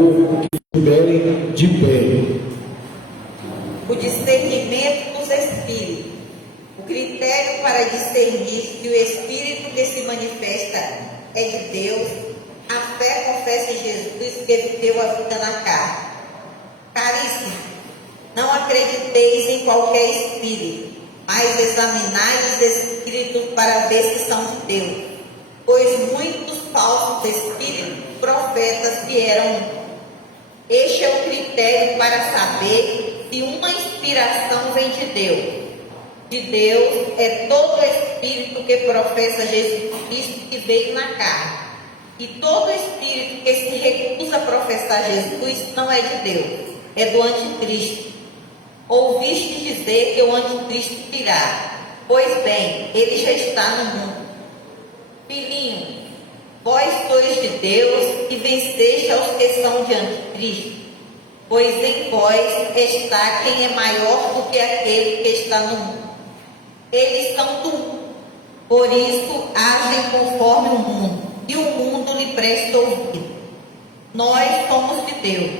favor, que puderem de pé. O discernimento dos espíritos. O critério para discernir se o espírito que se manifesta é de Deus, a fé confessa em Jesus que viveu a vida na carne. Caríssimo, não acrediteis em qualquer espírito, mas examinai os espíritos para ver se são de Deus, pois muitos falsos espíritos profetas vieram. Este é o critério para saber se uma inspiração vem de Deus. De Deus é todo espírito que professa Jesus Cristo que veio na carne. E todo espírito que se recusa a professar Jesus não é de Deus, é do anticristo. Ouviste dizer que o anticristo virá. Pois bem, ele já está no mundo. Filhinho, vós sois de Deus e venceste aos que são de anticristo. Pois em vós está quem é maior do que aquele que está no mundo. Eles são do mundo, por isso agem conforme o mundo, e o mundo lhe presta ouvido. Nós somos de Deus.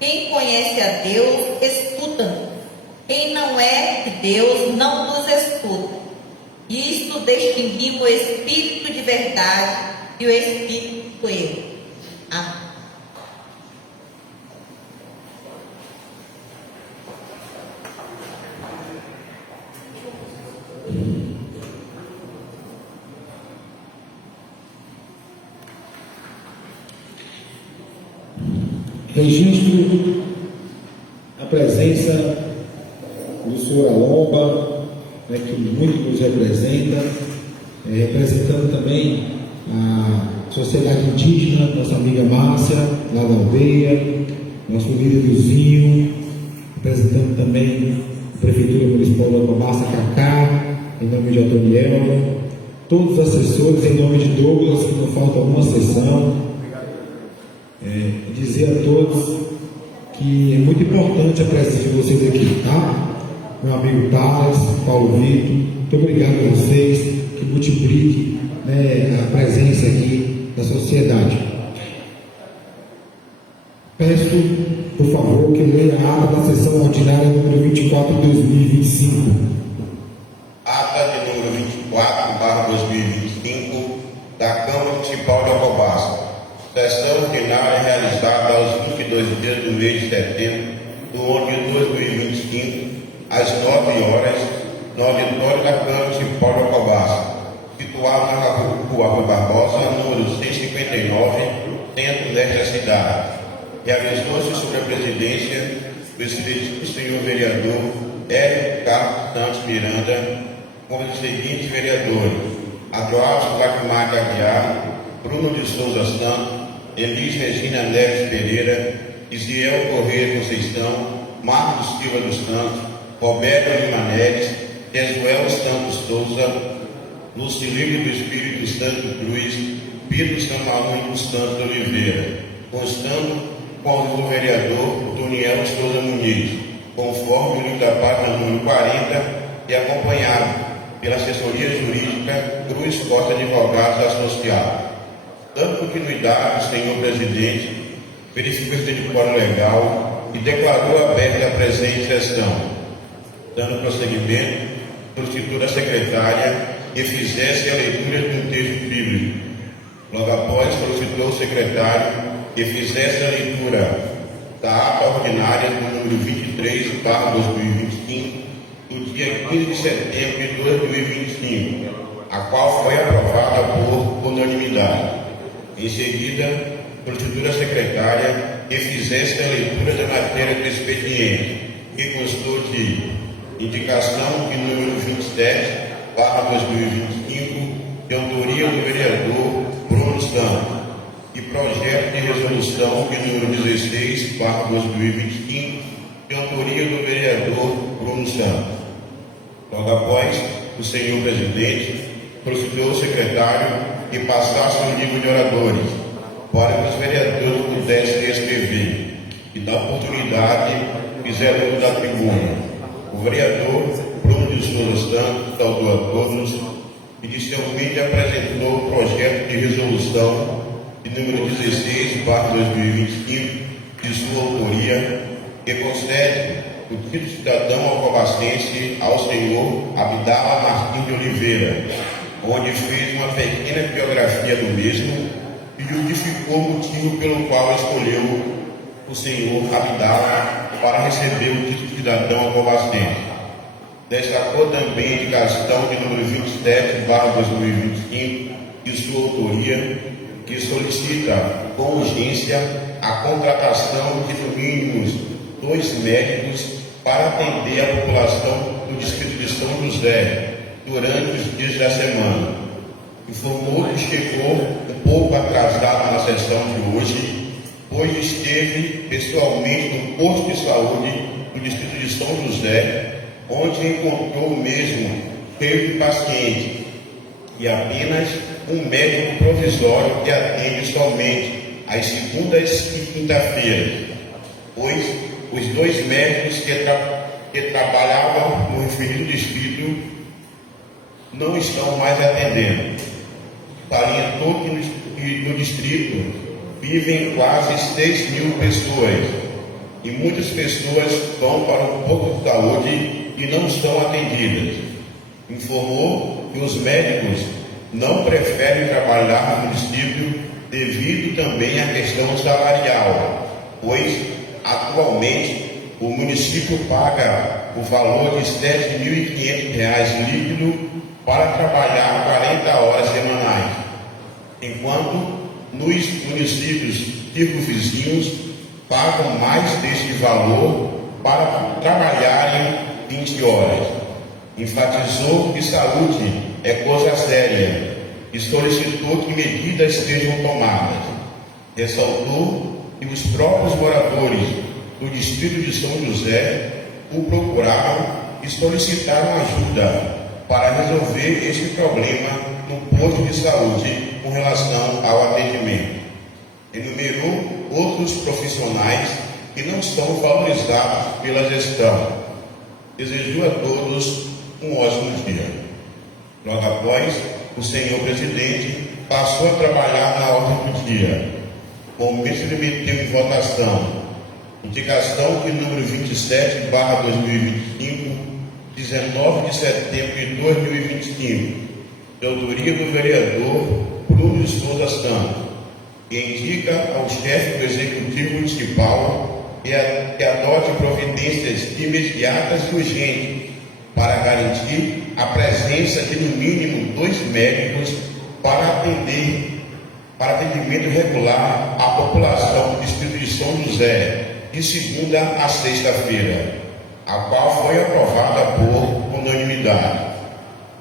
Quem conhece a Deus, escuta-nos. Quem não é de Deus, não nos escuta. Isto distinguimos o espírito de verdade e o espírito do erro. Amém. Registro a presença do senhor Alomba, que muito nos representa, representando também a sociedade indígena, nossa amiga Márcia, lá da aldeia, nosso líder vizinho, representando também a Prefeitura Municipal da Márcia Cacá, em nome de Antoniel, todos os assessores, em nome de Douglas, que não falta uma sessão. Dizer a todos que é muito importante a presença de vocês aqui, tá? Meu amigo Thales, Paulo Vitor, muito obrigado a vocês, que multiplique, a presença aqui da sociedade. Peço, por favor, que leia a ata da sessão ordinária número 24 de 2025. Ata de número 24/2025 da Câmara Municipal de Alcobaça. Sessão ordinária realizada aos 22 dias do mês de setembro do ano de 2025, às 9 horas, no auditório da Câmara Municipal de Alcobaça, situado na Rua Rui Barbosa, número 159, centro desta cidade. Realizou-se sobre a presidência do excelentíssimo senhor vereador Érico Carlos Santos Miranda, com os seguintes vereadores: Aduardo Lacmar Aguiar, Bruno de Souza Santos, Elis Regina Neves Pereira, Isiel Corrêa Conceição, Marcos Silva dos Santos, Roberto Lima Neves, Jesuel Santos Souza, Lucilene do Espírito Santo Cruz, Pedro Samarão dos Santos Oliveira, constando com o vereador Doniel Souza Muniz, conforme o livro da página número 40, e acompanhado pela assessoria jurídica Cruz Costa Advogados Associados. Dando continuidade, o senhor presidente verificou esse decoro legal e declarou aberta a presente sessão. Dando prosseguimento, solicitou a secretária que fizesse a leitura de um texto bíblico. Logo após, solicitou o secretário que fizesse a leitura da ata ordinária do número 23/2025, do dia 15 de setembro de 2025, a qual foi aprovada por unanimidade. Em seguida, solicitou a secretária que fizesse a leitura da matéria do expediente, que constou de indicação de número 27/2025, de autoria do vereador Bruno Santos, e projeto de resolução de número 16/2025, de autoria do vereador Bruno Santos. Logo após, o senhor presidente solicitou ao secretário que passasse o livro de oradores, para que os vereadores pudessem escrever, e da oportunidade fizeram uso da tribuna. O vereador Bruno de Souza Santos saudou a todos e inicialmente apresentou o projeto de resolução de número 16/2025, de sua autoria, que concede o título de cidadão alcobacense ao senhor Abdala Martins de Oliveira, onde fez uma pequena biografia do mesmo e justificou o motivo pelo qual escolheu o senhor Abdala para receber o título de cidadão alcobacense. Destacou também a indicação de número 27/2025, de sua autoria, que solicita com urgência a contratação de no mínimo 2 médicos para atender a população do distrito de São José durante os dias da semana. Informou que chegou um pouco atrasado na sessão de hoje, pois esteve pessoalmente no posto de saúde do distrito de São José, onde encontrou o mesmo cheio de paciente e apenas um médico provisório que atende somente às segundas e quinta-feiras, pois os 2 médicos que trabalhavam no referido distrito não estão mais atendendo. Salientou que no distrito vivem quase 6.000 pessoas e muitas pessoas vão para o posto de saúde e não são atendidas. Informou que os médicos não preferem trabalhar no distrito devido também à questão salarial, pois atualmente o município paga o valor de R$ 7.500 líquido para trabalhar 40 horas semanais, enquanto nos municípios circunvizinhos pagam mais deste valor para trabalharem 20 horas. Enfatizou que saúde é coisa séria e solicitou que medidas sejam tomadas. Ressaltou que os próprios moradores do distrito de São José o procuraram e solicitaram ajuda para resolver este problema no posto de saúde com relação ao atendimento. Enumerou outros profissionais que não são valorizados pela gestão. Desejou a todos um ótimo dia. Logo após, o senhor presidente passou a trabalhar na ordem do dia, como se meteu em votação. Indicação de número 27/2025, 19 de setembro de 2025, de autoria do vereador Bruno de Souza Santos, que indica ao chefe do Executivo Municipal que adote providências imediatas e urgentes para garantir a presença de no mínimo 2 médicos para atendimento regular à população do distrito de São José, de segunda a sexta-feira, a qual foi aprovada por unanimidade.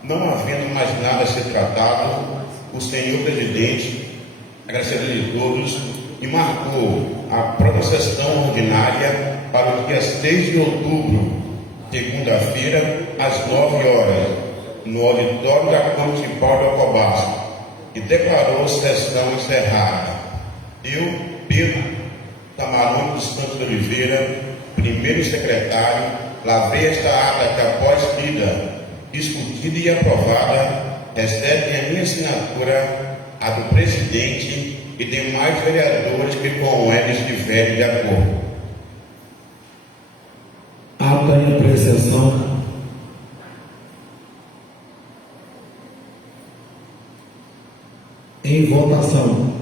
Não havendo mais nada a ser tratado, o senhor presidente agradeceu a todos e marcou a própria sessão ordinária para o dia 6 de outubro, segunda-feira, às 9 horas, no auditório da Câmara Municipal de Alcobaça, e declarou sessão encerrada. Eu, Pedro Tamarão dos Santos de Oliveira, primeiro secretário, lavrei esta ata que, após lida, discutida e aprovada, recebe a minha assinatura, a do presidente e demais vereadores que com eles estiverem de acordo. Ata em apreciação. Em votação.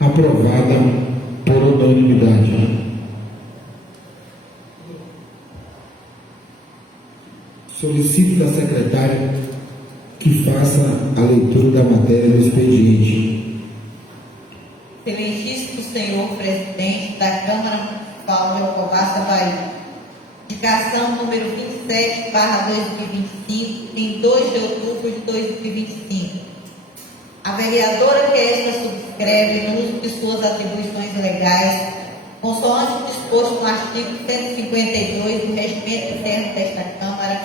Aprovada por unanimidade. Solicito da secretária que faça a leitura da matéria do expediente. Excelentíssimo senhor presidente da Câmara Municipal de Alcobaça, Bahia, Indicação número 27/2025, em 2 de outubro de 2025. A vereadora que esta subscreve no uso de suas atribuições legais, consoante o disposto no artigo 152 do Regimento Interno desta Câmara,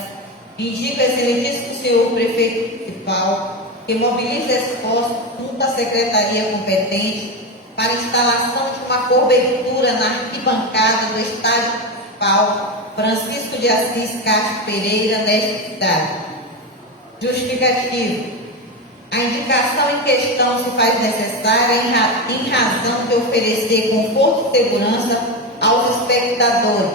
indica ao excelentíssimo senhor prefeito municipal que mobiliza esforços junto à secretaria competente para a instalação de uma cobertura na arquibancada do estádio municipal Francisco de Assis Castro Pereira, nesta cidade. Justificativo. A indicação em questão se faz necessária em razão de oferecer conforto e segurança aos espectadores,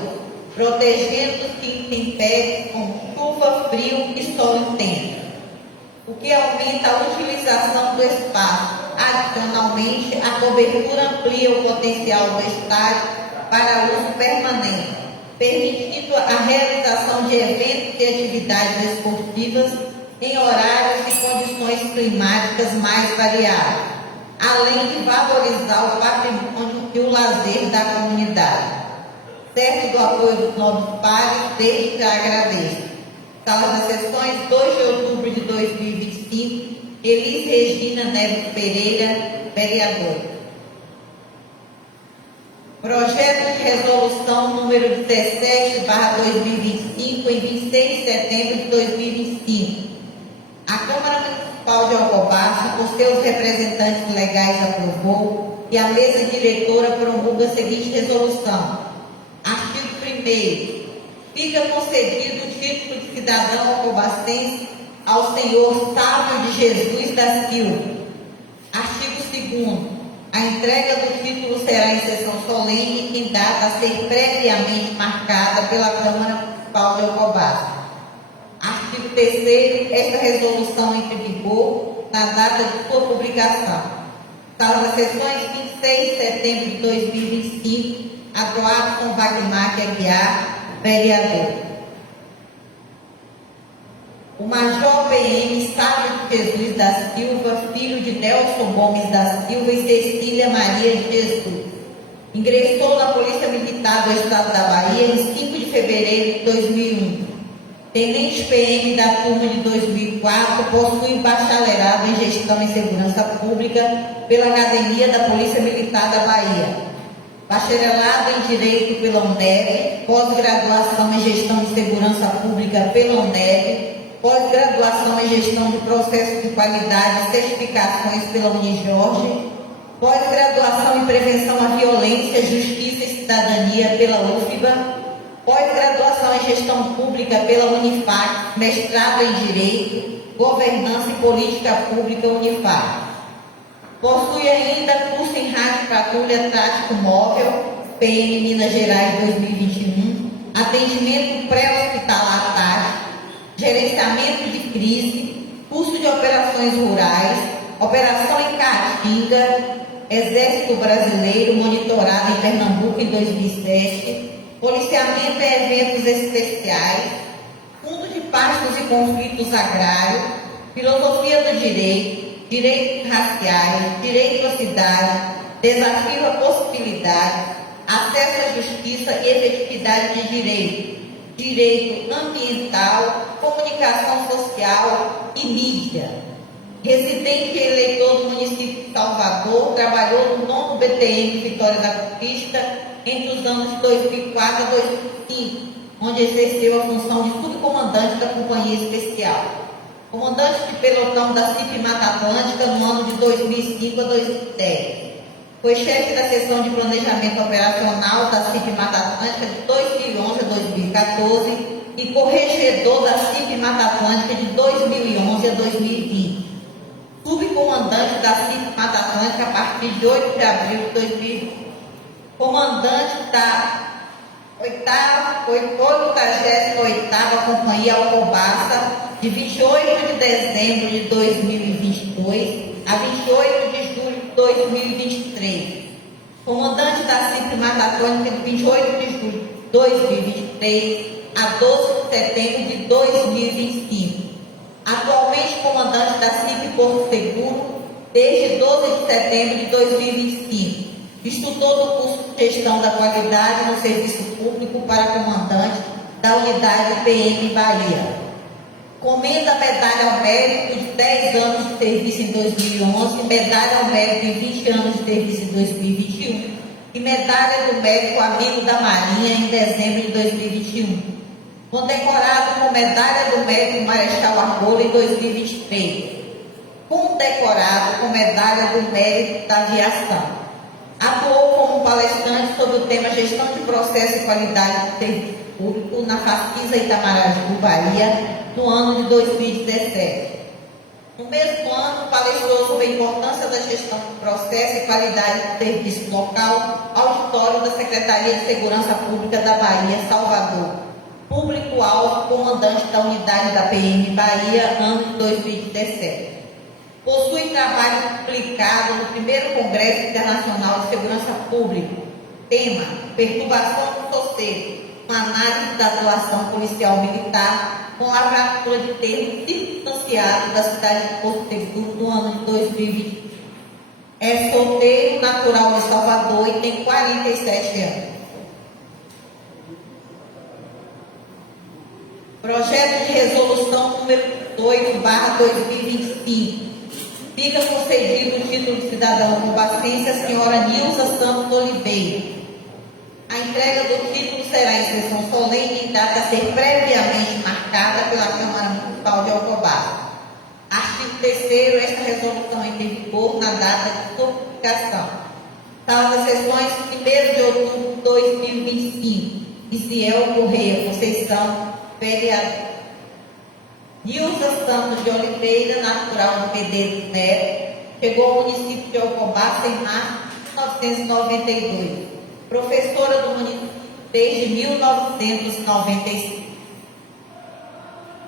protegendo-os que impedem com chuva, frio e sol intenso, o que aumenta a utilização do espaço. Adicionalmente, a cobertura amplia o potencial do estádio para uso permanente, permitindo a realização de eventos e atividades esportivas em horários e condições climáticas mais variadas, além de valorizar o patrimônio e o lazer da comunidade. Certo do apoio dos nobres pares, desde já agradeço. Sala das Sessões, 2 de outubro de 2025, Elis Regina Neves Pereira, vereadora. Projeto de resolução número 17/2025, em 26 de setembro de 2025. A Câmara Municipal de Alcobaça, por seus representantes legais, aprovou e a mesa diretora promulga a seguinte resolução. Artigo 1º. Fica concedido o título de cidadão alcobacense ao senhor Sávio de Jesus da Silva. Artigo 2º. A entrega do título será em sessão solene em data a ser previamente marcada pela Câmara Municipal de Alcobaça. Artigo 3º. Esta resolução entra em vigor na data de sua publicação. Sala das Sessões, 26 de setembro de 2025, Adroadson Wagmar Aguiar, vereador. O Major PM Sávio de Jesus da Silva, filho de Nelson Gomes da Silva e Cecília Maria de Jesus, ingressou na Polícia Militar do Estado da Bahia em 5 de fevereiro de 2001. Tenente PM da turma de 2004, possui bacharelado em Gestão e Segurança Pública pela Academia da Polícia Militar da Bahia, bacharelado em Direito pela UNEB, pós-graduação em Gestão e Segurança Pública pela UNEB, pós-graduação em Gestão de Processos de Qualidade e Certificações pela Unijorge, pós-graduação em Prevenção à Violência, Justiça e Cidadania pela UFBA, pós-graduação em Gestão Pública pela Unifac, mestrado em Direito, Governança e Política Pública Unifac. Possui ainda curso em Rádio Patrulha Tático Móvel, PM Minas Gerais 2021, atendimento pré-hospitalar tático, gerenciamento de crise, curso de operações rurais, operação em Caatinga, Exército Brasileiro, monitorado em Pernambuco em 2007, policiamento em eventos especiais, fundo de pastos e conflitos agrários, filosofia do direito, direitos raciais, direito à cidade, desafio à possibilidade, acesso à justiça e efetividade de direito, direito ambiental, comunicação social e mídia. Residente e eleitor do município de Salvador, trabalhou no 9º BTM Vitória da Conquista entre os anos de 2004 a 2005, onde exerceu a função de subcomandante da Companhia Especial, comandante de pelotão da CIP Mata Atlântica no ano de 2005 a 2010. Foi chefe da seção de planejamento operacional da CIP Mata Atlântica de 2011 a 2014 e corregedor da CIP Mata Atlântica de 2011 a 2020. Subcomandante da CIP Mata Atlântica a partir de 8 de abril de 2020. Comandante da 88ª Companhia Alcobaça, de 28 de dezembro de 2022 a 28 de julho de 2023. Comandante da CIP Mata Atlântica, de 28 de julho de 2023 a 12 de setembro de 2025. Atualmente comandante da CIP Porto Seguro, desde 12 de setembro de 2025. Estudou no curso de Gestão da Qualidade no Serviço Público para comandante da unidade PM Bahia. Comenda medalha ao mérito de 10 anos de serviço em 2011, medalha ao mérito de 20 anos de serviço em 2021 e medalha do mérito amigo da Marinha em dezembro de 2021. Condecorado com medalha do mérito Marechal Argolo em 2023. Condecorado com medalha do mérito da aviação. Atuou como palestrante sobre o tema Gestão de Processo e Qualidade do Serviço Público na Facisa Itamaraju, Bahia, no ano de 2017. No mesmo ano, palestrou sobre a importância da gestão de processo e qualidade do serviço local, auditório da Secretaria de Segurança Pública da Bahia, Salvador. Público-alvo, comandante da unidade da PM Bahia, ano de 2017. Possui trabalho publicado no primeiro Congresso Internacional de Segurança Pública. Tema: Perturbação do sossego, uma análise da atuação policial militar, com lavratura de termos circunstanciados da cidade de Porto Seguro no ano de 2020. É solteiro, natural de Salvador e tem 47 anos. Projeto de resolução número 8/2025. Fica concedido o título de cidadão alcobacense à senhora Nilza Santos Oliveira. A entrega do título será em sessão solene em data a ser previamente marcada pela Câmara Municipal de Alcobaça. Artigo 3º, esta resolução entra em vigor na data de sua publicação. Sala das sessões, 1º de outubro de 2025. Isiel Correia Conceição, vereador. Nilza Santos de Oliveira, natural de Medeiros Neto, chegou ao município de Alcobaça em março de 1992. Professora do município desde 1995.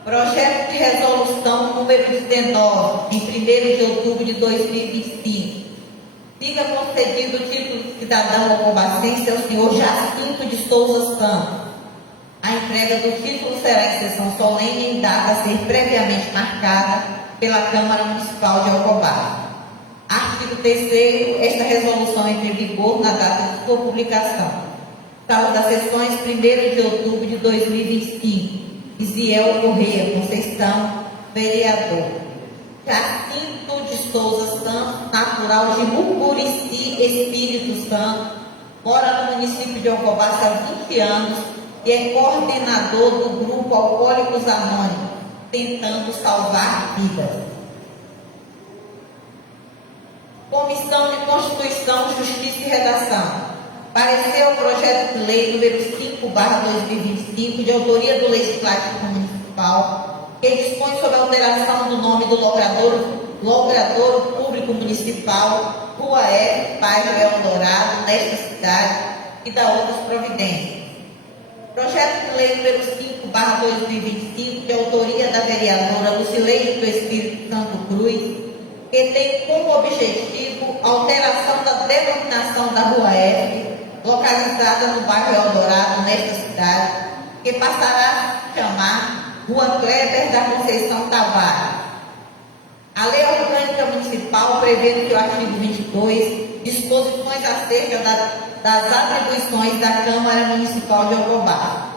Projeto de resolução número 19, em 1º de outubro de 2025. Fica concedido o título de cidadão alcobacense ao senhor Jacinto de Souza Santos. A entrega do título será em sessão solene em data a ser previamente marcada pela Câmara Municipal de Alcobaça. Artigo 3º, esta resolução entra em vigor na data de sua publicação. Sala das sessões, 1º de outubro de 2025. Isiel Correia Conceição, vereador. Jacinto de Souza Santos, natural de Mucurici, Espírito Santo, mora no município de Alcobaça há 20 anos e é coordenador do grupo Alcoólicos Anônimos, tentando salvar vidas. Comissão de Constituição, Justiça e Redação. Parecer ao projeto de lei número 5/2025, de autoria do Legislativo Municipal, que dispõe sobre a alteração do nome do logradouro público municipal, Rua F, bairro Eldorado, nesta cidade, e da outras providências. Projeto de lei número 5/2025, de autoria da vereadora Lucileide do Espírito Santo Cruz, que tem como objetivo a alteração da denominação da Rua F, localizada no bairro Eldorado, nesta cidade, que passará a se chamar Rua Kleber da Conceição Tavares. A Lei Orgânica Municipal prevê no seu artigo 22 disposições acerca das atribuições da Câmara Municipal de Alcobaça.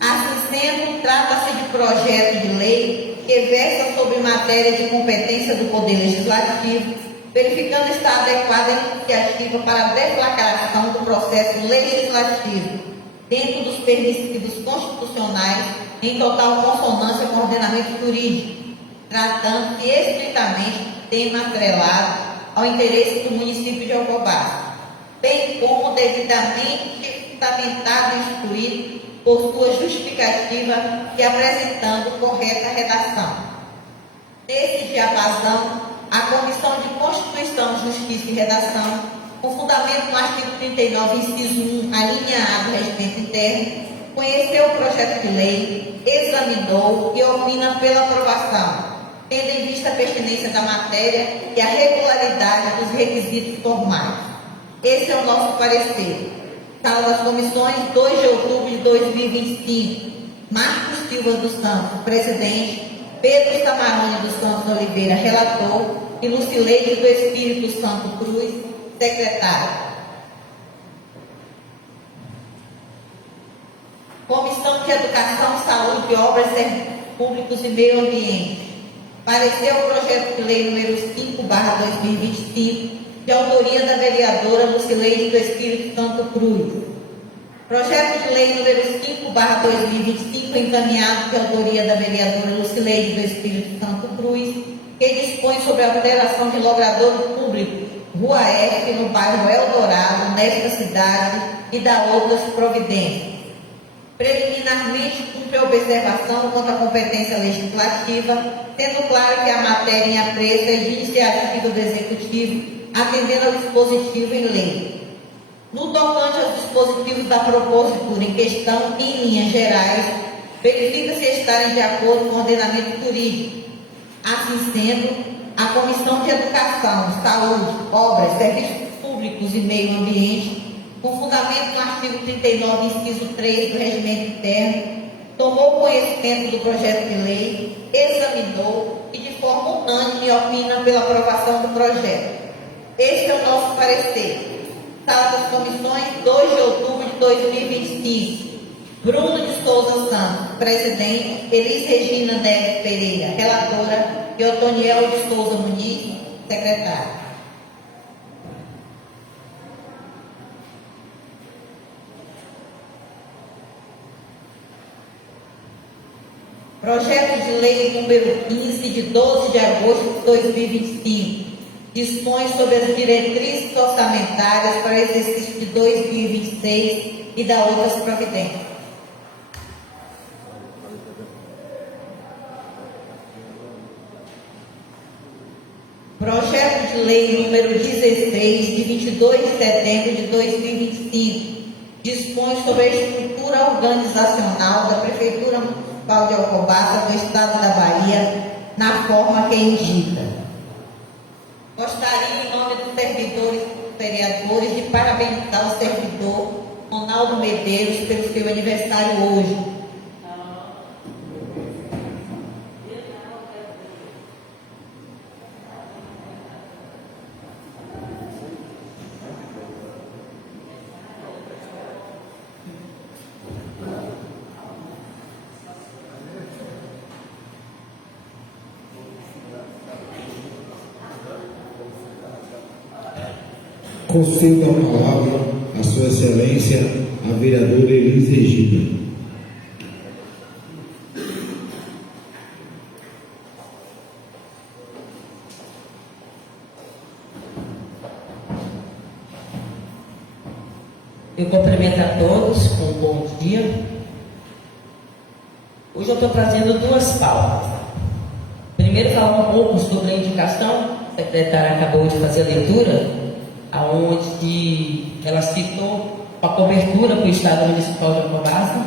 Assim sendo, trata-se de projeto de lei que versa sobre matéria de competência do Poder Legislativo, verificando estar adequada a iniciativa para a deflagração do processo legislativo, dentro dos permissivos constitucionais, em total consonância com o ordenamento jurídico, tratando-se estritamente de tema atrelado ao interesse do município de Alcobaça, bem como devidamente fundamentado e instruído por sua justificativa e apresentando correta redação. Nesse diapasão, a Comissão de Constituição, Justiça e Redação, com fundamento no artigo 39, inciso 1, a linha A do Regimento Interno, conheceu o projeto de lei, examinou e opina pela aprovação, tendo em vista a pertinência da matéria e a regularidade dos requisitos formais. Esse é o nosso parecer. Sala das Comissões, 2 de outubro de 2025. Marcos Silva dos Santos, presidente. Pedro Samarone dos Santos Oliveira, relator. E Lucileide do Espírito Santo Cruz, secretário. Comissão de de Educação, Saúde, Obras, Serviços Públicos e Meio Ambiente. Parecer o projeto de lei número 5/2025, de autoria da vereadora Lucileide do Espírito Santo Cruz. Projeto de lei número 5/2025, encaminhado de autoria da vereadora Lucileide do Espírito Santo Cruz, que dispõe sobre a alteração de logradouro público, Rua F, no bairro Eldorado, nesta cidade, e da outras providências. Preliminarmente, cumpre a observação quanto à competência legislativa, sendo claro que a matéria em apreço é de iniciativa do Executivo, atendendo ao dispositivo em lei. No tocante aos dispositivos da propositura em questão e em linhas gerais, verifica-se estarem de acordo com o ordenamento jurídico. Assim sendo, a Comissão de Educação, Saúde, Obras, Serviços Públicos e Meio Ambiente, com fundamento no artigo 39, inciso 3 do Regimento Interno, tomou conhecimento do projeto de lei, examinou e de forma unânime opina pela aprovação do projeto. Este é o nosso parecer. Sala das Comissões, 2 de outubro de 2025. Bruno de Souza Santos, presidente. Elis Regina Neves Pereira, relatora. E Otoniel de Souza Muniz, secretário. Projeto de lei número 15, de 12 de agosto de 2025, dispõe sobre as diretrizes orçamentárias para o exercício de 2026 e da outras providências. Projeto de lei número 16, de 22 de setembro de 2025, dispõe sobre a estrutura organizacional da Prefeitura Municipal de Alcobaça do Estado da Bahia, na forma que indica. Gostaria, em nome dos servidores e vereadores, de parabenizar o servidor Ronaldo Medeiros pelo seu aniversário hoje. Concedo a palavra a Sua Excelência, a vereadora Elis Regina. Eu cumprimento a todos com um bom dia. Hoje eu estou trazendo duas pautas. Primeiro, falar um pouco sobre a indicação, a secretária acabou de fazer a leitura, onde ela citou a cobertura para o Estado Municipal de Alcobaça.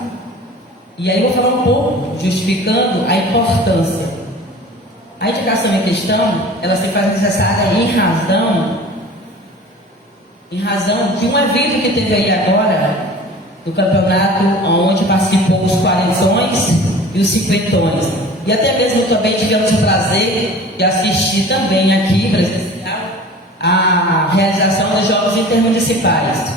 E aí eu vou falar um pouco, justificando a importância. A indicação em questão, ela se faz necessária em razão de um evento que teve aí agora, do campeonato, onde participou os quarentões e os cinquentões. E até mesmo também tivemos o prazer de assistir também aqui, presencial, a realização dos Jogos Intermunicipais.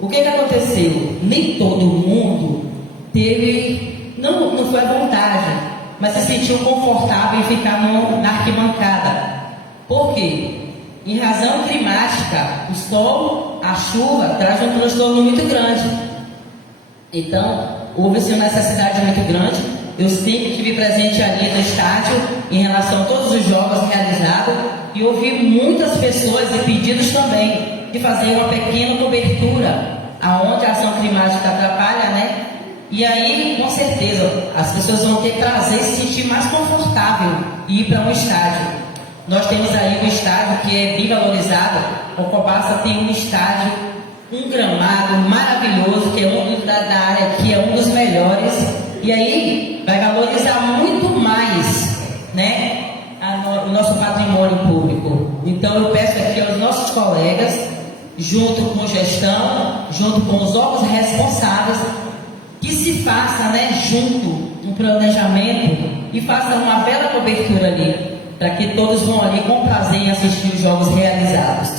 O que aconteceu? Nem todo mundo teve, não foi à vontade, mas se sentiu confortável em ficar na arquibancada. Por quê? Em razão climática, o sol, a chuva, traz um transtorno muito grande. Então, houve-se uma necessidade muito grande. Eu sempre estive presente ali no estádio, em relação a todos os jogos realizados, e ouvi muitas pessoas e pedidos também de fazer uma pequena cobertura, aonde a ação climática atrapalha, né? E aí, com certeza, as pessoas vão ter prazer em se sentir mais confortável e ir para um estádio. Nós temos aí um estádio que é bem valorizado. O Alcobaça tem um estádio, um gramado maravilhoso, que é um da área, que é um dos melhores. E aí vai valorizar muito mais, né, o nosso patrimônio público. Então eu peço aqui aos nossos colegas, junto com gestão, junto com os órgãos responsáveis, que se faça, né, junto um planejamento e faça uma bela cobertura ali, para que todos vão ali com prazer em assistir os jogos realizados.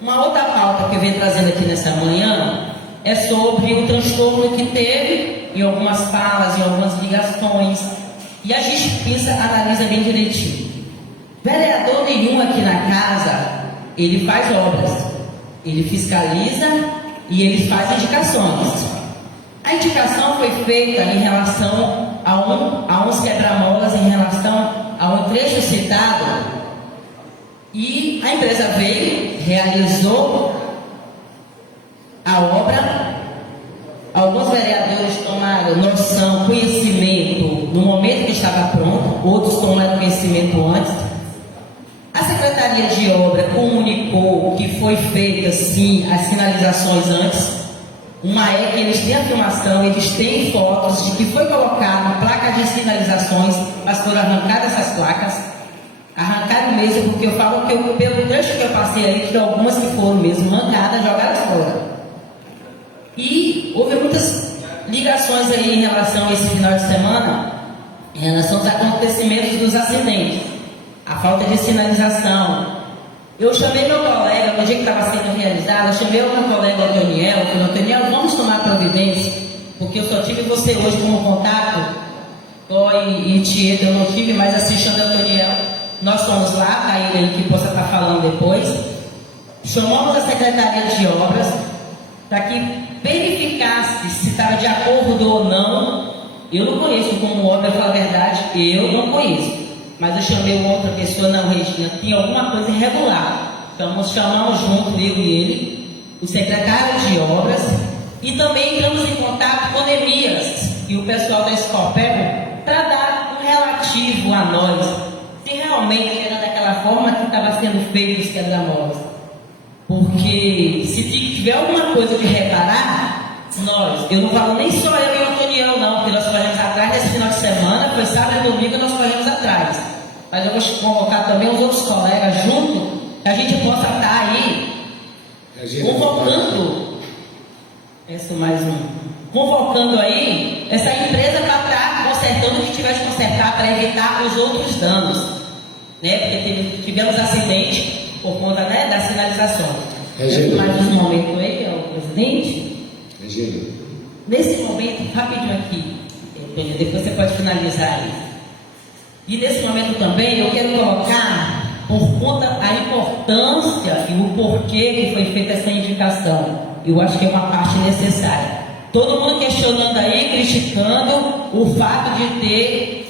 Uma outra pauta que eu venho trazendo aqui nessa manhã é sobre o transtorno que teve em algumas falas, em algumas ligações, e a justiça analisa bem direitinho. Vereador nenhum aqui na casa, ele faz obras, ele fiscaliza e ele faz indicações. A indicação foi feita em relação a uns quebra-molas, em relação a um trecho citado, e a empresa veio, realizou a obra. Alguns vereadores tomaram noção, conhecimento no momento que estava pronto, outros tomaram conhecimento antes. A Secretaria de Obra comunicou que foi feita sim as sinalizações antes. Uma é que eles têm a filmação, eles têm fotos de que foi colocado placas de sinalizações, mas foram arrancadas essas placas. Arrancaram mesmo, porque eu falo que pelo trecho que eu passei aí, que algumas que foram mesmo arrancadas, jogadas fora. E houve muitas ligações aí em relação a esse final de semana, em relação aos acontecimentos dos acidentes, a falta de sinalização. Eu chamei meu colega, no dia que estava sendo realizado, eu chamei o meu colega Antoniel, falei, Antoniel, vamos tomar providência, porque eu só tive você hoje como contato, e Tieto eu não tive, mas assistindo Antoniel, nós fomos lá, a ele que possa estar falando depois, chamamos a Secretaria de Obras, para que verificasse se estava de acordo ou não. Eu não conheço como obra, para falar a verdade, eu não conheço. Mas eu chamei uma outra pessoa, não, Regina, tinha alguma coisa irregular. Então nós chamamos junto, eu e ele, o secretário de obras, e também entramos em contato com Neemias e o pessoal da Escopel para dar um relativo a nós, se realmente era daquela forma que estava sendo feito os quebra-molas. Porque se tiver alguma coisa de reparar, eu não falo nem só eu e o Antoniel não, porque nós corremos atrás desse final de semana, foi sábado e domingo nós corremos atrás. Mas eu vou convocar também os outros colegas junto, que a gente possa estar aí convocando aí essa empresa para estar consertando o que tiver de consertar para evitar os outros danos, né? Porque tivemos acidente por conta, né, da sinalização. Mais um momento aí, ó, presidente. Nesse momento, rapidinho aqui, depois você pode finalizar isso. E nesse momento também eu quero colocar, por conta da importância e o porquê que foi feita essa indicação. Eu acho que é uma parte necessária. Todo mundo questionando aí, criticando o fato de ter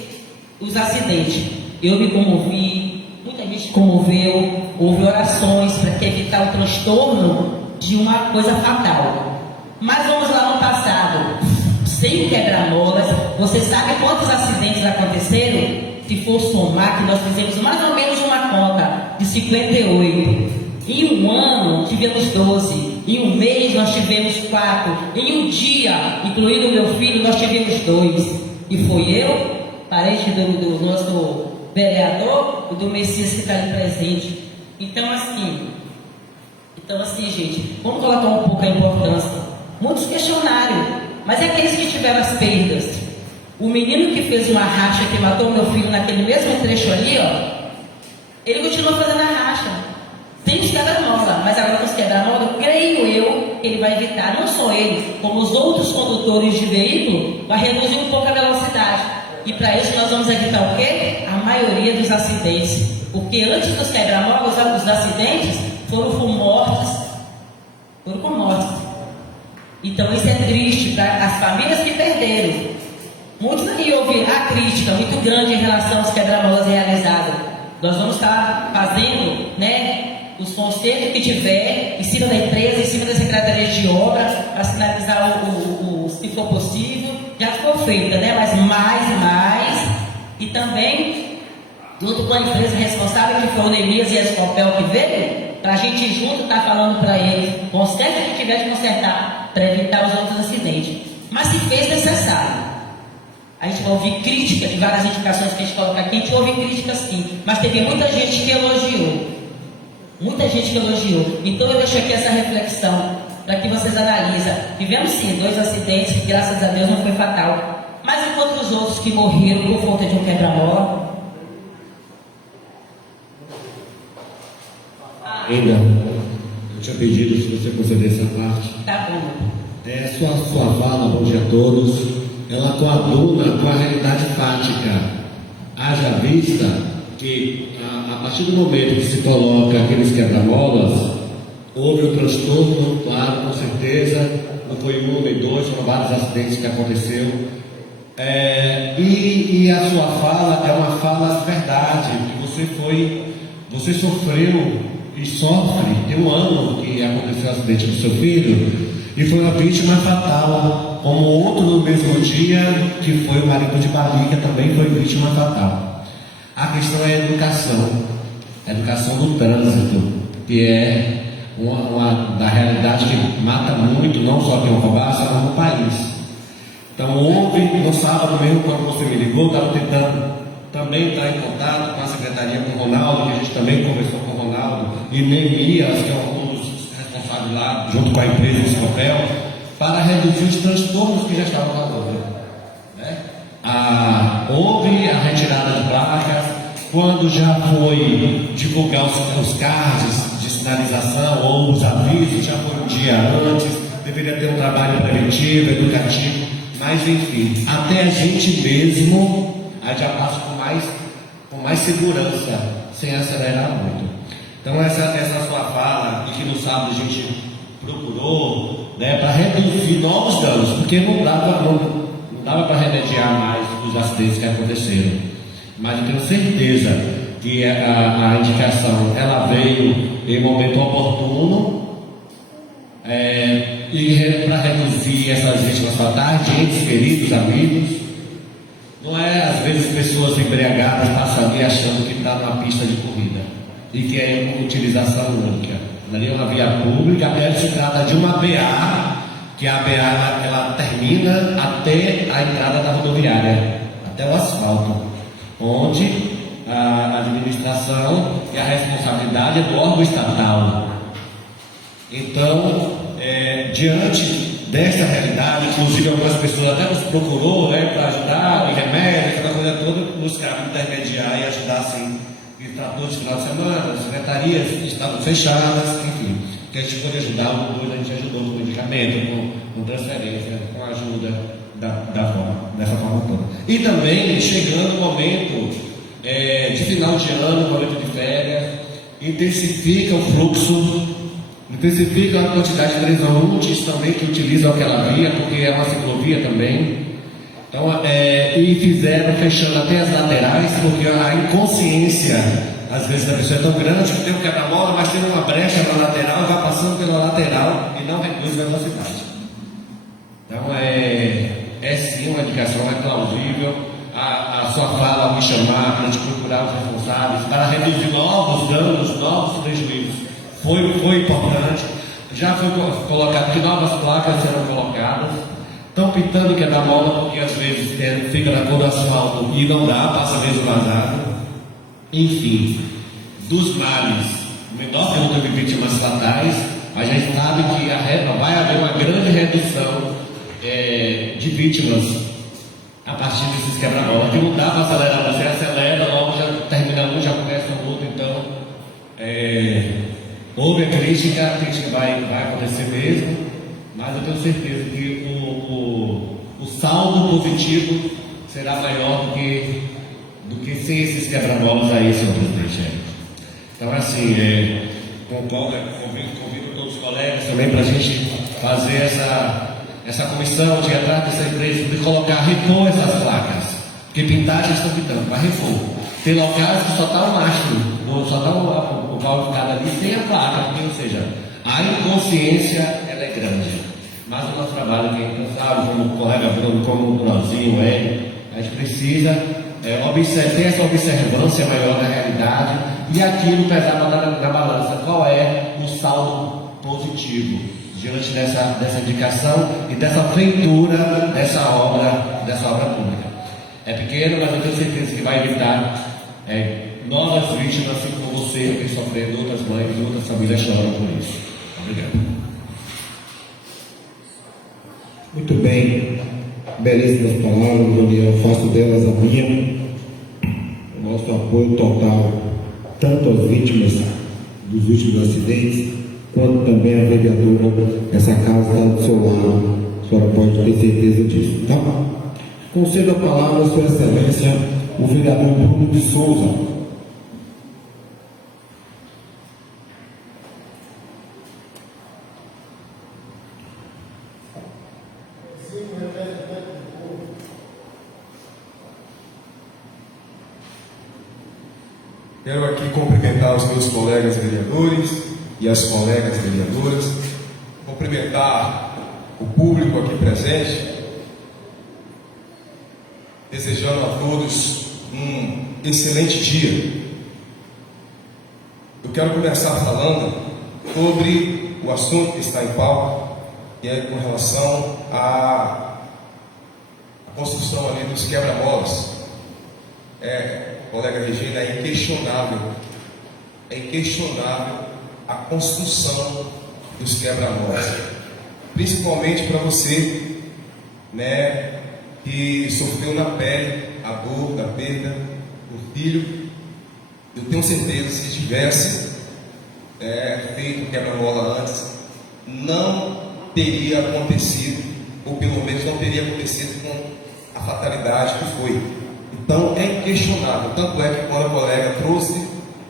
os acidentes. Eu me comovi, muita gente comoveu, houve orações para evitar o transtorno de uma coisa fatal. Mas vamos lá no passado, sem quebra-molas, você sabe quantos acidentes aconteceram? Se for somar, que nós fizemos mais ou menos uma conta de 58. Em um ano tivemos 12, em um mês nós tivemos 4, em um dia, incluindo o meu filho, nós tivemos 2. E foi eu, parente do nosso vereador e do Messias que está ali presente. Então assim, gente, vamos colocar um pouco a importância. Muitos questionários, mas é aqueles que tiveram as perdas. O menino que fez uma racha, que matou o meu filho naquele mesmo trecho ali, ó, ele continuou fazendo a racha, sem os quebra-mola, mas agora com os quebra-mola, creio eu, ele vai evitar, não só ele, como os outros condutores de veículo, vai reduzir um pouco a velocidade. E para isso nós vamos evitar o quê? A maioria dos acidentes. Porque antes dos quebra-mola, os acidentes foram com mortes. Então isso é triste para as famílias que perderam. Muitos aí houve a crítica muito grande em relação aos quebra-molas realizados. Nós vamos estar fazendo, né, os conselhos que tiver, em cima da empresa, em cima da Secretaria de Obra, para sinalizar se for possível. Já ficou feita, né, mas mais. E também, junto com a empresa responsável, que foi o Neemias e a Escopel que veio, para a gente junto estar falando para eles, conserta o que tiver de consertar, para evitar os outros acidentes. Mas se fez necessário. A gente vai ouvir crítica de várias indicações que a gente coloca aqui, a gente ouve crítica sim, mas teve muita gente que elogiou. Então eu deixo aqui essa reflexão, para que vocês analisem. Tivemos sim 2 acidentes, que graças a Deus não foi fatal. Mas enquanto os outros que morreram por conta de um quebra-mola. Ainda, eu tinha pedido se você concedesse a parte. Tá bom. Sua fala, bom dia a todos. ela coaduna com a realidade fática. Haja vista que a partir do momento que se coloca aqueles quebra-molas, houve um transtorno, claro, com certeza, não foi um nem dois, foram vários acidentes que aconteceu. E a sua fala é uma fala verdade, que você sofreu e sofre, tem um ano que aconteceu o acidente do seu filho, e foi uma vítima fatal, como outro no mesmo dia, que foi o marido de Bali, que também foi vítima fatal. A questão é a educação do trânsito, que é uma da realidade que mata muito, não só aqui em Alcobaça, mas no país. Então houve, no sábado mesmo, quando você me ligou, estava tentando também estar em contato com a secretaria, com o Ronaldo, que a gente também conversou com o Ronaldo, e Neemias, que é um dos responsáveis lá, junto com a empresa desse papel, para reduzir os transtornos que já estavam causando. Houve a retirada de placas, quando já foi divulgar os cards de sinalização ou os avisos, já foi um dia antes, deveria ter um trabalho preventivo, educativo, mas enfim, até a gente mesmo já passa com mais segurança, sem acelerar muito. Então essa sua fala, e que no sábado a gente procurou, para reduzir novos danos, porque não dava para remediar mais os acidentes que aconteceram. Mas eu tenho certeza que a indicação ela veio em momento oportuno, e para reduzir essas vítimas fatais, entes queridos, amigos. Não é às vezes pessoas embriagadas passam ali achando que está numa pista de corrida e que é uma utilização única. Ali é uma via pública, se trata de uma BA, que a BA ela termina até a entrada da rodoviária, até o asfalto, onde a administração e a responsabilidade é do órgão estatal. Então, diante dessa realidade, inclusive algumas pessoas até nos procurou para ajudar, em remédio, aquela coisa toda, nos cabe intermediar e ajudar assim, e tratou de final de semana, as secretarias estavam fechadas, enfim, que a gente pode ajudar, a gente ajudou com medicamento, com transferência, com ajuda dessa forma toda. E também, chegando o momento de final de ano, momento de férias, intensifica o fluxo, intensifica a quantidade de transeuntes também que utilizam aquela via, porque é uma ciclovia também. Então, e fizeram fechando até as laterais, porque a inconsciência, às vezes, da pessoa é tão grande que tem um quebra-mola, mas tem uma brecha na lateral e vai passando pela lateral e não reduz a velocidade. Então, é sim uma indicação, é plausível. A sua fala ao me chamar para a gente procurar os responsáveis, para reduzir novos danos, novos prejuízos, foi importante. Já foi colocado que novas placas serão colocadas. Estão pintando quebra-mola porque às vezes fica na cor do asfalto e não dá, passa mesmo vazado. Enfim, dos males, menor número de vítimas fatais, a gente sabe que vai haver uma grande redução de vítimas a partir desses quebra-mola, que não dá para acelerar, você acelera, logo já termina um, já começa o outro. Então, houve a crítica vai acontecer mesmo, mas eu tenho certeza que o saldo positivo será maior do que sem esses quebra-molas aí, senhor presidente. Então, assim, convido todos os colegas também para a gente fazer essa comissão de atrás dessa empresa, de repor essas placas, porque pintar já estão pintando, mas repor. Tem locais que só está o mastro, só está o qualificado ali sem a placa, porque, ou seja, a inconsciência ela é grande. Mas o nosso trabalho aqui é incansável, como o colega Bruno, como o Brunzinho, a gente precisa ter essa observância maior da realidade e aquilo pesar na balança. Qual é o saldo positivo diante dessa indicação e dessa feitura dessa obra pública? É pequeno, mas eu tenho certeza que vai evitar novas vítimas, assim como você tem sofrendo, outras mães e outras famílias choram por isso. Obrigado. Muito bem, belíssimas palavras, Daniel, faço delas a minha, o nosso apoio total, tanto às vítimas dos últimos acidentes, quanto também a vereadora. Essa casa está do seu lado, a senhora pode ter certeza disso, tá? Concedo a palavra à Sua Excelência, o vereador Bruno de Souza. Quero aqui cumprimentar os meus colegas vereadores e as colegas vereadoras, cumprimentar o público aqui presente, desejando a todos um excelente dia. Eu quero começar falando sobre o assunto que está em pauta, que é com relação à construção ali dos quebra-molas. Colega Regina, é inquestionável a construção dos quebra-molas, principalmente para você, né, que sofreu na pele a dor da perda do filho. Eu tenho certeza, se tivesse feito o quebra-mola antes, não teria acontecido, ou pelo menos não teria acontecido com a fatalidade que foi. Então é inquestionável, tanto é que quando a colega trouxe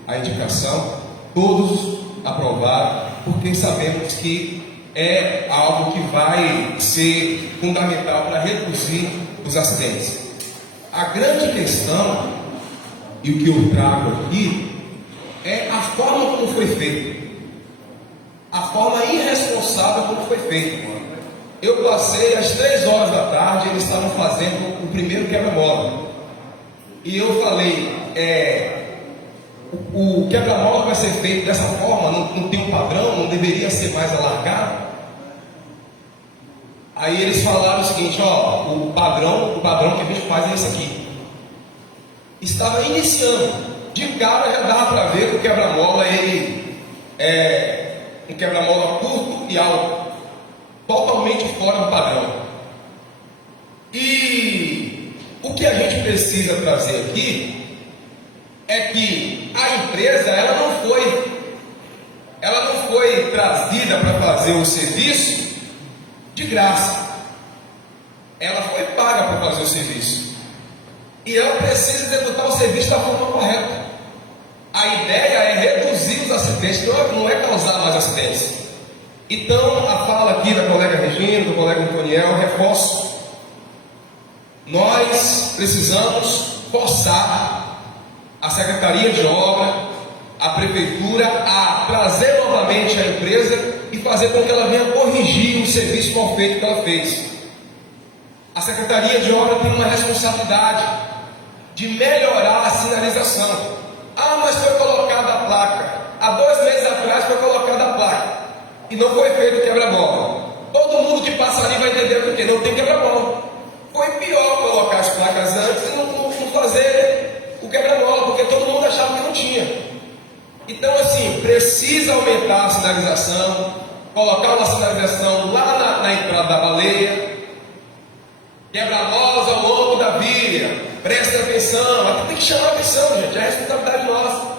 a indicação, todos aprovaram, porque sabemos que é algo que vai ser fundamental para reduzir os acidentes. A grande questão, e o que eu trago aqui, é a forma como foi feito, a forma irresponsável como foi feito. Eu passei às 3 horas da tarde, eles estavam fazendo o primeiro quebra-mola. E eu falei, o quebra-mola vai ser feito dessa forma, não tem um padrão, não deveria ser mais alargado. Aí eles falaram o seguinte, o padrão que a gente faz é esse aqui. Estava iniciando, de cara já dava para ver que o quebra-mola ele é um quebra-mola curto e alto, totalmente fora do padrão. E o que a gente precisa trazer aqui é que a empresa ela não foi trazida para fazer o serviço de graça. Ela foi paga para fazer o serviço. E ela precisa executar o serviço da forma correta. A ideia é reduzir os acidentes, não é causar mais acidentes. Então, a fala aqui da colega Regina, do colega Antoniel, reforço. Nós precisamos forçar a Secretaria de Obra, a Prefeitura, a trazer novamente a empresa e fazer com que ela venha corrigir o serviço mal feito que ela fez. A Secretaria de Obra tem uma responsabilidade de melhorar a sinalização. Mas foi colocada a placa. Há 2 meses atrás foi colocada a placa e não foi feito o quebra-mola. Todo mundo que passa ali vai entender porque não tem quebra-mola. Foi pior colocar as placas antes e não fazer o quebra-mola, porque todo mundo achava que não tinha. Então, assim, precisa aumentar a sinalização, colocar uma sinalização lá na entrada da baleia, quebra-molas ao longo da via, prestem atenção, até tem que chamar a atenção, gente, é a responsabilidade nossa.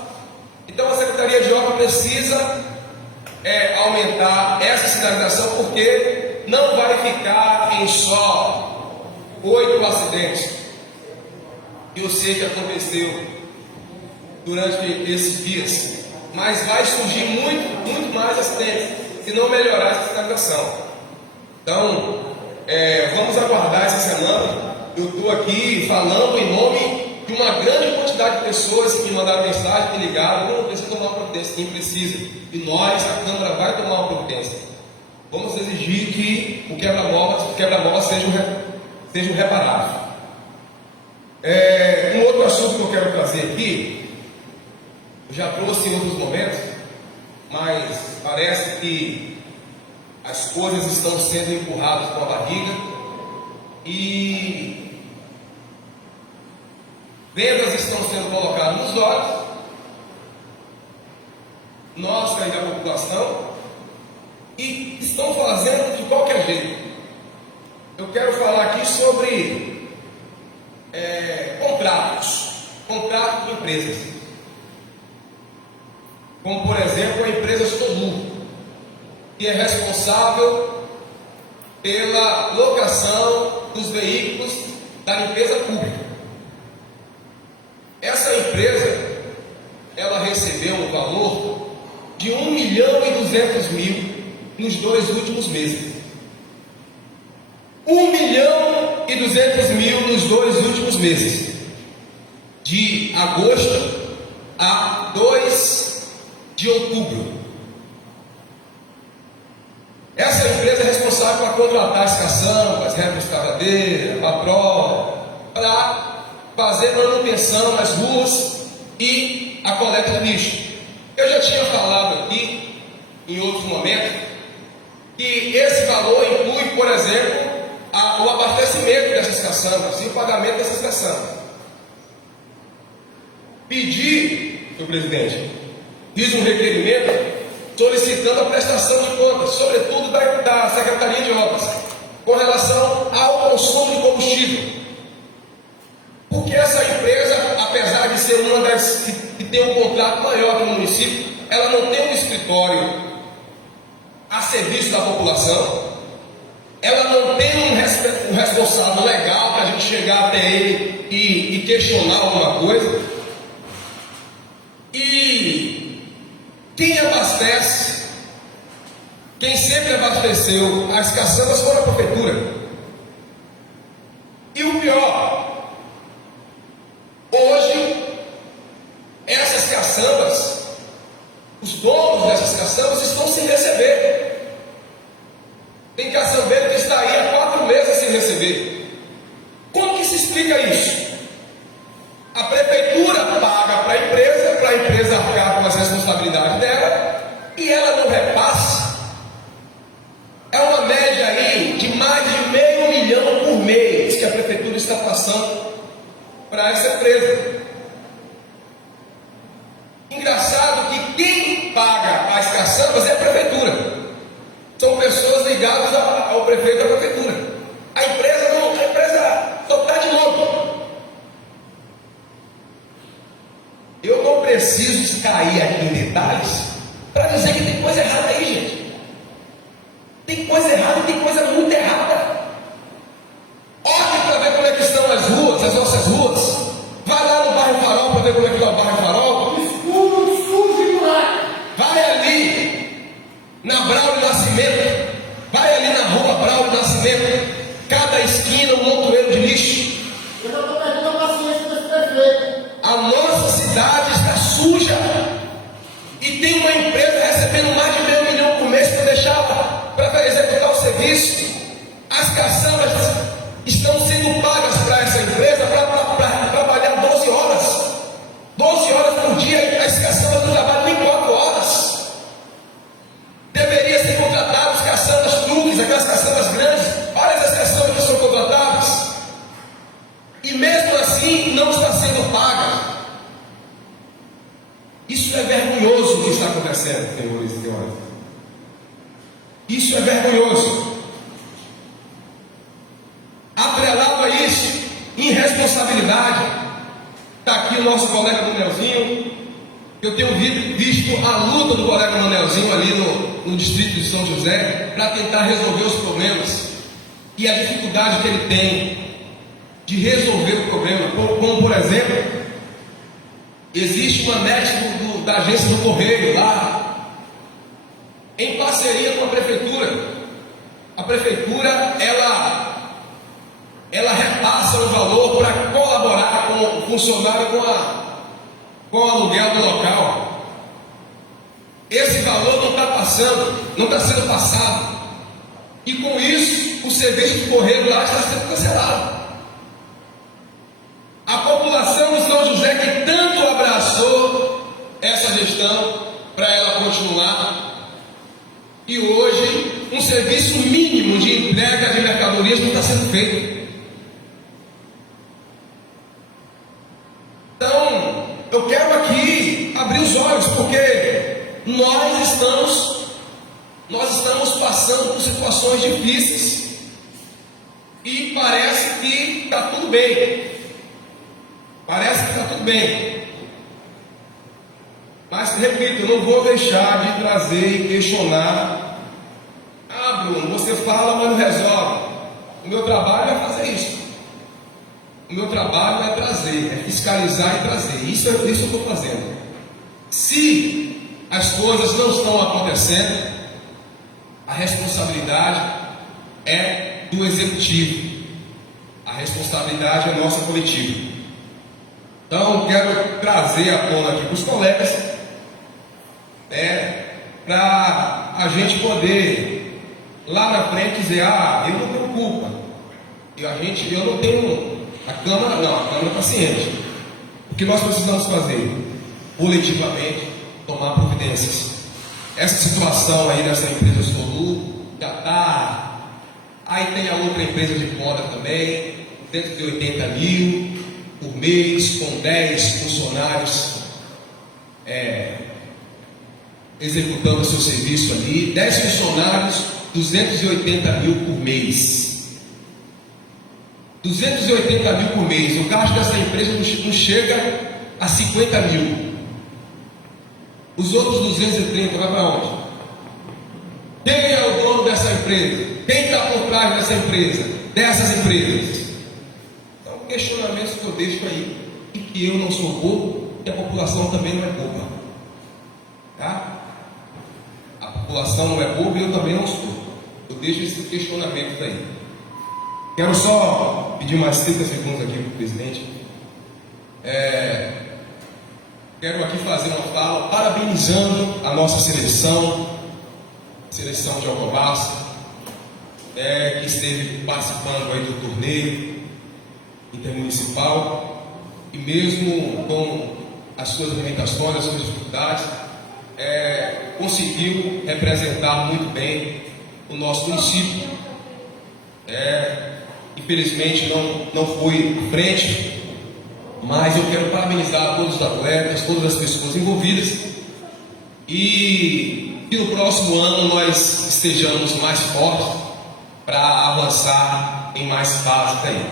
Então, a Secretaria de Obra precisa aumentar essa sinalização, porque não vai ficar em só 8 acidentes, que eu sei que aconteceu durante esses dias, mas vai surgir muito mais acidentes, se não melhorar essa sinalização. Então, vamos aguardar essa semana. Eu estou aqui falando em nome de uma grande quantidade de pessoas que me mandaram mensagem, que ligaram, não precisa tomar uma providência, quem precisa, e nós, a Câmara, vai tomar uma providência. Vamos exigir que o quebra-mola sejam reparados. Um outro assunto que eu quero trazer aqui, eu já trouxe em outros momentos, mas parece que as coisas estão sendo empurradas com a barriga e vendas estão sendo colocadas nos olhos, nossa e da população, e estão fazendo de qualquer jeito. Eu quero falar aqui sobre contratos de empresas, como por exemplo a empresa Solu, que é responsável pela locação dos veículos da limpeza pública. Essa empresa, ela recebeu um valor de 1.200.000 nos 2 últimos meses. 1.200.000 nos 2 últimos meses, de agosto a 2 de outubro. Essa empresa é responsável por contratar as caçambas, retroescavadeira, a prova, para fazer manutenção nas ruas e a coleta de lixo. Eu já tinha falado aqui, em outros momentos, que esse valor inclui, por exemplo, o abastecimento dessas caçambas e o pagamento dessas caçambas. Pedi, senhor presidente, fiz um requerimento solicitando a prestação de contas, sobretudo da Secretaria de Obras, com relação ao consumo de combustível. Porque essa empresa, apesar de ser uma das que tem um contrato maior que o município, ela não tem um escritório a serviço da população, ela não tem um responsável legal para a gente chegar até ele e questionar alguma coisa. E quem abastece, quem sempre abasteceu as caçambas foi a prefeitura. E o pior, hoje, essas caçambas, os donos dessas caçambas estão sem receber. Tem caçambeiro que está aí há 4 meses sem receber. Como que se explica isso? A prefeitura paga para a empresa arcar com as responsabilidades dela, e ela não repassa. É uma média aí de mais de R$500 mil por mês que a prefeitura está passando para essa empresa. Engraçado que quem paga as caçambas é a prefeitura. São pessoas ligadas ao prefeito da prefeitura. A empresa só está de nome. Eu não preciso cair aqui em detalhes para dizer que tem coisa errada aí, gente. Tem coisa errada e tem coisa muito errada. Olhe para ver como é que estão as ruas, as nossas ruas. Vai lá no bairro Farol para ver como é que está o bairro Farol. Escuro, sujo e buraco. Vai ali na Braulio Nascimento. Vai ali na rua Braulio Nascimento. Cada esquina um montoeiro de lixo. Eu já estou perdendo a paciência desse prefeito. A nossa cidade está suja. E tem uma empresa recebendo mais de R$500 mil por mês para deixar, para executar o serviço. As caçambas estão sendo pagas para essa empresa para trabalhar 12 horas. 12 horas por dia. As caçambas não trabalham nem 4 horas. Deveria ser contratado os caçambas truques, aquelas caçambas grandes. Olha essas caçambas que são contratadas. E mesmo assim não está sendo paga. Isso é vergonhoso o que está acontecendo, senhores e senhoras. Isso é vergonhoso. Atrelado a isso, irresponsabilidade. Está aqui o nosso colega Manelzinho. Eu tenho visto a luta do colega Manelzinho ali no distrito de São José para tentar resolver os problemas. E a dificuldade que ele tem de resolver o problema. Como por exemplo, existe uma net da agência do Correio lá, em parceria com a prefeitura. A prefeitura, ela repassa o valor para colaborar com o funcionário com o aluguel do local. Esse valor não está sendo passado. E com isso, o serviço de correio lá está sendo cancelado. A população de São José, que tanto abraçou essa gestão para ela continuar, e hoje um serviço mínimo de entrega de mercadorias não está sendo feito. Então, eu quero aqui abrir os olhos, porque nós estamos passando por situações difíceis e parece que está tudo bem. Parece que está tudo bem. Mas, repito, eu não vou deixar de trazer e questionar. Ah, Bruno, você fala, mas não resolve. O meu trabalho é fazer isso. O meu trabalho é trazer, é fiscalizar e trazer. Isso eu estou fazendo. Se as coisas não estão acontecendo, a responsabilidade é do executivo. A responsabilidade é nossa coletiva. Então, quero trazer à tona aqui para os colegas, para a gente poder, lá na frente, dizer: eu não tenho culpa. Eu não tenho. A Câmara está ciente. O que nós precisamos fazer? Coletivamente, tomar providências. Essa situação aí dessa empresa Solu já está. Aí tem a outra empresa de poda também, 280 mil por mês, com 10 funcionários executando o seu serviço ali. 10 funcionários, 280 mil por mês. 280 mil por mês. O gasto dessa empresa não chega a 50 mil. Os outros 230 vai para onde? Quem é o dono dessa empresa? Quem está por trás dessa empresa? Dessas empresas? Então, questionamentos que eu deixo aí, e que eu não sou bobo, e a população também não é boba. Tá? A população não é boba e eu também não sou. Eu deixo esses questionamentos aí. Quero só pedir mais 30 segundos aqui para o presidente. Quero aqui fazer uma fala parabenizando a nossa seleção de Alcobaça, que esteve participando aí do torneio intermunicipal, e mesmo com as suas limitações, as suas dificuldades, conseguiu representar muito bem o nosso município. Infelizmente não foi à frente, mas eu quero parabenizar todos os atletas, todas as pessoas envolvidas, e que no próximo ano nós estejamos mais fortes para avançar em mais fases aí.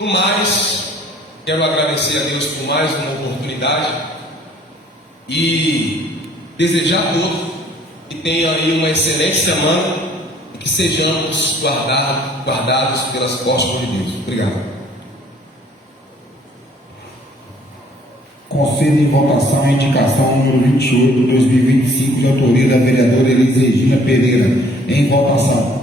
No mais, quero agradecer a Deus por mais uma oportunidade e desejar a todos que tenham aí uma excelente semana e que sejamos guardados pelas costas de Deus. Obrigado. Concedo em votação a indicação número 28 de 2025, de autoria da vereadora Elis Regina Pereira. Em votação.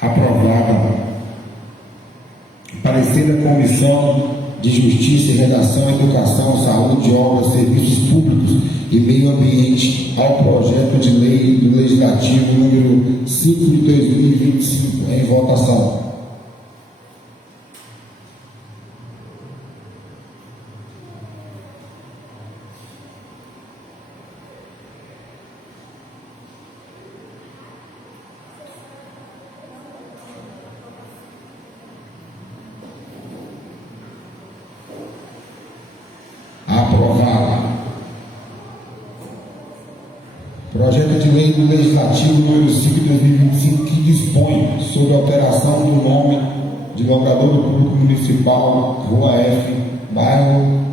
Aprovada. Parecer da Comissão de Justiça e Redação, Educação, Saúde, Obras, Serviços Públicos e Meio Ambiente ao projeto de lei do Legislativo número 5 de 2025. Em votação. Aprovada. Projeto de lei do Legislativo número 5 de 2025, que dispõe sobre a alteração do nome de locadouro público municipal Rua F, bairro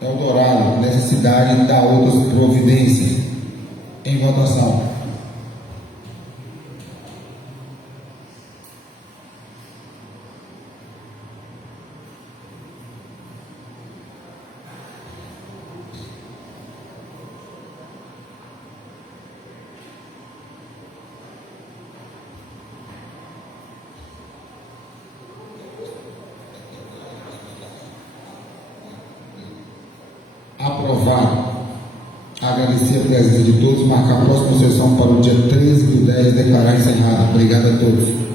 Eldorado, necessidade de dar outras providências. Em votação. Aprovado. Agradecer a presença de todos, marcar a próxima sessão para o dia 13/10, declarar encerrado. Obrigado a todos.